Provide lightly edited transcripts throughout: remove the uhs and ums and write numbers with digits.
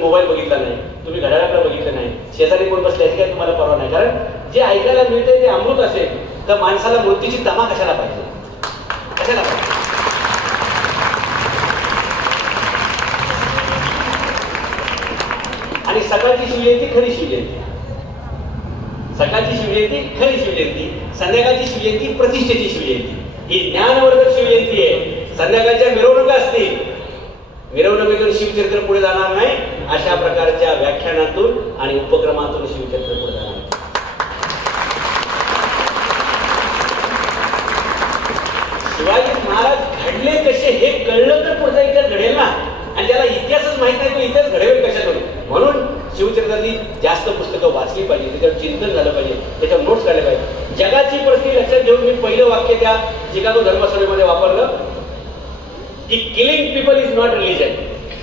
तुम्ही मोबाईल बघितला नाही, तुम्ही घड्याळाकडे बघितलं नाही, शेजारी कोण बसले याची काही तुम्हाला परवा नाही. कारण जे ऐकायला मिळते ते अमृत असेल तर माणसाला मृत्यूची तमा कशाला पाहिजे, कशाला पाहिजे. आणि सकाळची शिवजयंती खरी शिवजयंती, सकाळची शिवजयंती खरी शिवजयंती, संध्याकाळची शिवजयंती प्रतिष्ठेची शिवजयंती. ही ज्ञानवर्धक शिवजयंती आहे. संध्याकाळच्या मिरवणुका असतील, मिरवणुकीतून शिवचरित्र पुढे जाणार नाही. अशा प्रकारच्या व्याख्यानातून आणि उपक्रमातून शिवचरित्र पुढे जाणार. शिवाजी महाराज घडले कसे हे कळलं तर पुढचा इतिहास घडेल ना. आणि ज्याला इतिहासच माहित नाही तो इतिहास घडेल कशातून. म्हणून शिवचरित्रातली जास्त पुस्तकं वाचली पाहिजे, त्याच्यावर चिंतन झालं पाहिजे, त्याच्यावर नोट्स काढले पाहिजे. जगाची परिस्थिती लक्षात घेऊन मी पहिलं वाक्य त्या शिकागो धर्मसभेमध्ये वापरलं की killing people is not religion.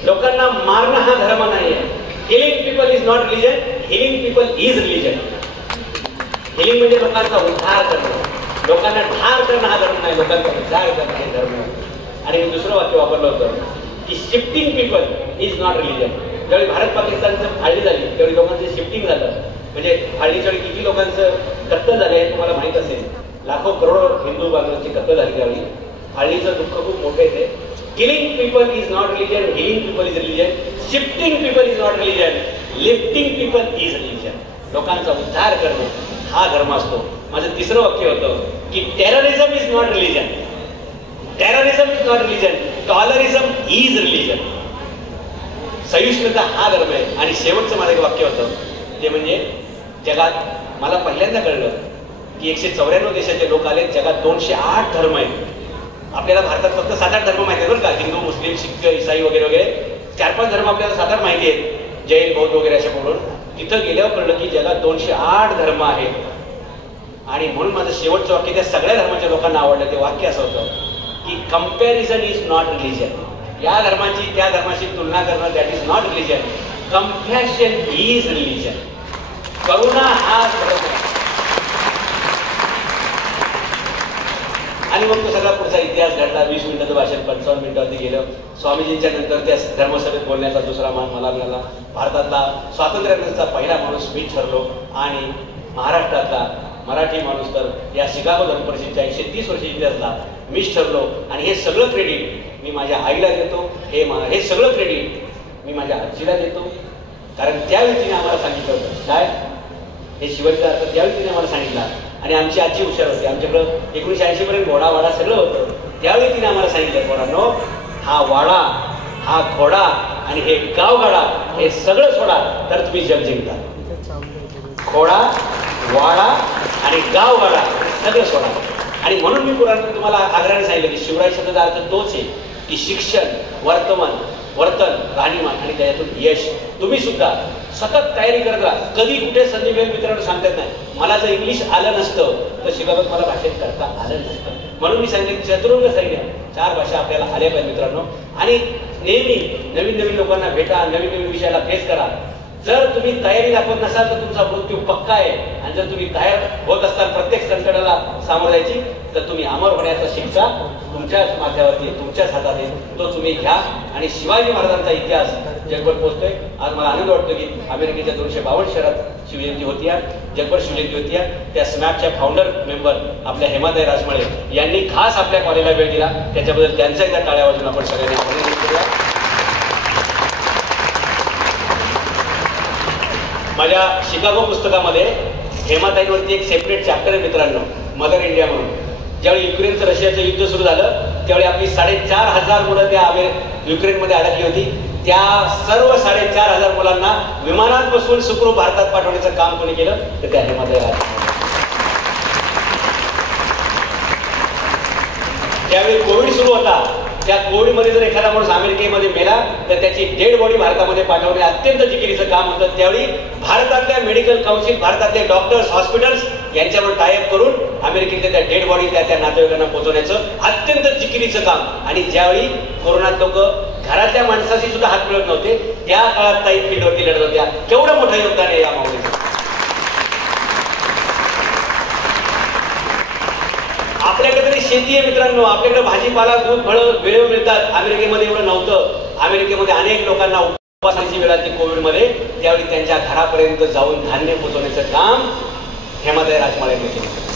लोकांना मारणं हा धर्म नाही आहे. Killing people is not religion, healing people is religion. Healing म्हणजे लोकांचा उद्धार करणं, लोकांना ठार करणं हा धर्म नाही, लोकांचा उद्धार करणं हे धर्म आहे. आणि मी दुसरं वाक्य वापरलं होतं की shifting people is not religion. ज्यावेळी भारत पाकिस्तानचं फाळणी झाली त्यावेळी लोकांचं शिफ्टिंग झालं. म्हणजे फाळणीच्या वेळी किती लोकांचं कत्तल झालं हे तुम्हाला माहित असेल. लाखो करोडो हिंदू बांधवांची कत्तल झाली त्यावेळी. फाळणीचं दुःख खूप मोठे आहे. Killing people is not religion, healing people is religion, shifting people is not religion, lifting people is religion. लोकांचा उद्धार करणं हा धर्म असतो. माझं तिसरं वाक्य होतं की terrorism is not religion, terrorism is not religion, tolerism is religion. सहिष्णुता हा धर्म आहे. आणि शेवटचं माझं एक वाक्य होतं ते म्हणजे जगात मला पहिल्यांदा कळलं की 194 देशाचे लोक आले. जगात 208 धर्म आहेत. आपल्याला भारतात फक्त 7-8 धर्म माहिती आहेत बरं का, हिंदू, मुस्लिम, शीख, ईसाई वगैरे वगैरे 4-5 धर्म आपल्याला साधारण माहिती आहेत, जैन, बौद्ध वगैरे अशा म्हणून. तिथं गेल्यावर कळलं की जगात 208 धर्म आहेत. आणि म्हणून माझं शेवटचं वाक्य त्या सगळ्या धर्माच्या लोकांना आवडलं. ते वाक्य असं होतं की कंपॅरिझन इज नॉट रिलीजन. या धर्माची त्या धर्माशी तुलना करणं that is not religion. Compassion is religion. करुणा हा धर्म आहे. आणि मग तो सगळा पुढचा इतिहास घडला. 20 मिनिटाचं भाषण 55 मिनिटावरती गेलं. स्वामीजींच्या नंतर त्या धर्मसभेत बोलण्याचा दुसरा मान मला मिळाला. भारतातला स्वातंत्र्यानंतरचा पहिला माणूस मीच ठरलो. आणि महाराष्ट्रातला मराठी माणूस तर या शिकागो धर्म परिषदेच्या 130 वर्षाच्या इतिहासाला मीच ठरलो. आणि हे सगळं क्रेडिट मी माझ्या आईला देतो. हे सगळं क्रेडिट मी माझ्या आजीला देतो. कारण त्यावेळी तिने आम्हाला सांगितलं होतं काय हे शिवाजीचा अर्थ त्यावेळी तिने आम्हाला सांगितला. आणि आमची आजी हुशार होती. आमच्याकडं 1980 पर्यंत घोडा वाडा सगळं होतं. त्यावेळी तिने आम्हाला सांगितलं पोरांनो, हा वाडा, हा घोडा आणि हे गावगाडा हे सगळं सोडा तर तुम्ही जग जिंकता. घोडा, वाडा आणि गावगाडा सगळं सोडा. आणि म्हणून मी पुराण तुम्हाला आग्रहाने सांगितलं की शिवराय शब्दाचा अर्थ तोच आहे की शिक्षण, वर्तन, राहणीमान आणि त्याच्यातून यश. तुम्ही सुद्धा सतत तयारी करत राहा. कधी कुठे संधी मिळेल मित्रांनो सांगतात नाही. मला जर इंग्लिश आलं नसतं तर शिकागोत मला भाषण करता आलं नसतं. म्हणून मी सांगितलं चतुरंग सैन्य 4 भाषा आपल्याला आल्या पाहिजे मित्रांनो. आणि नेहमी नवीन नवीन लोकांना भेटा, नवीन नवीन विषयाला फेस करा. जर तुम्ही तयारी दाखवत नसाल तर तुमचा मृत्यू पक्का आहे. आणि जर तुम्ही तयार होत असताल प्रत्येक संकटाला सामोरं जायची तर तुम्ही अमर होण्याचा शिक्षा तुमच्याच माथ्यावरती, तुमच्याच हातात आहे. तो तुम्ही घ्या. आणि शिवाजी महाराजांचा इतिहास जगभर पोहोचतोय. आज मला आनंद वाटतो की अमेरिकेच्या 252 शहरात शिवजयंती होती आहे, जगभर शिवजयंती होती आहे. त्या स्मॅपच्या फाउंडर मेंबर आपल्या हेमाताई राजमळे यांनी खास आपल्या कॉलेजला वेळ दिला. त्याच्याबद्दल त्यांचा एकदा टाळ्या वाजून आपण सगळ्यांनी अभिनंदन करूया. माझ्या शिकागो पुस्तकामध्ये हेमाताईंवरती एक सेपरेट चॅप्टर आहे मित्रांनो, मदर इंडिया म्हणून. ज्यावेळी युक्रेनचं रशियाचं युद्ध सुरू झालं त्यावेळी आपली 4,500 मुलं त्या युक्रेनमध्ये अडकली होती. त्या सर्व 4,500 मुलांना विमानात बसवून सुखरूप भारतात पाठवण्याचं काम कोणी केलं तर त्या हेमाताई राजमळे. ज्यावेळी कोविड सुरू होता त्या कोविडमध्ये जर एखादा माणूस अमेरिकेमध्ये मेला तर त्याची डेड बॉडी भारतामध्ये पाठवणे अत्यंत जिकिरीचं काम होतं. त्यावेळी भारतातल्या मेडिकल काउन्सिल, भारतातले डॉक्टर्स, हॉस्पिटल्स यांच्यावर टायअप करून अमेरिकेतल्या त्या डेड बॉडी त्या नातेवाईकांना पोहोचवण्याचं अत्यंत जिकिरीचं काम. आणि ज्यावेळी कोरोनात लोक घरातल्या माणसाशी सुद्धा हात मिळत नव्हते त्या काळात ताई फील्डवरती लढत होत्या. केवढं मोठं योगदान आहे या माऊलीचं. आपल्याकडे तरी शेती आहे मित्रांनो, आपल्याकडे भाजीपाला, दूध, फळं वेळेवर मिळतात. अमेरिकेमध्ये एवढं नव्हतं. अमेरिकेमध्ये अनेक लोकांना तपासणीची वेळ आली कोविडमध्ये, त्यावेळी त्यांच्या घरापर्यंत जाऊन धान्य पोहोचवण्याचं काम हेमाताई राजमाळे यांनी केलं.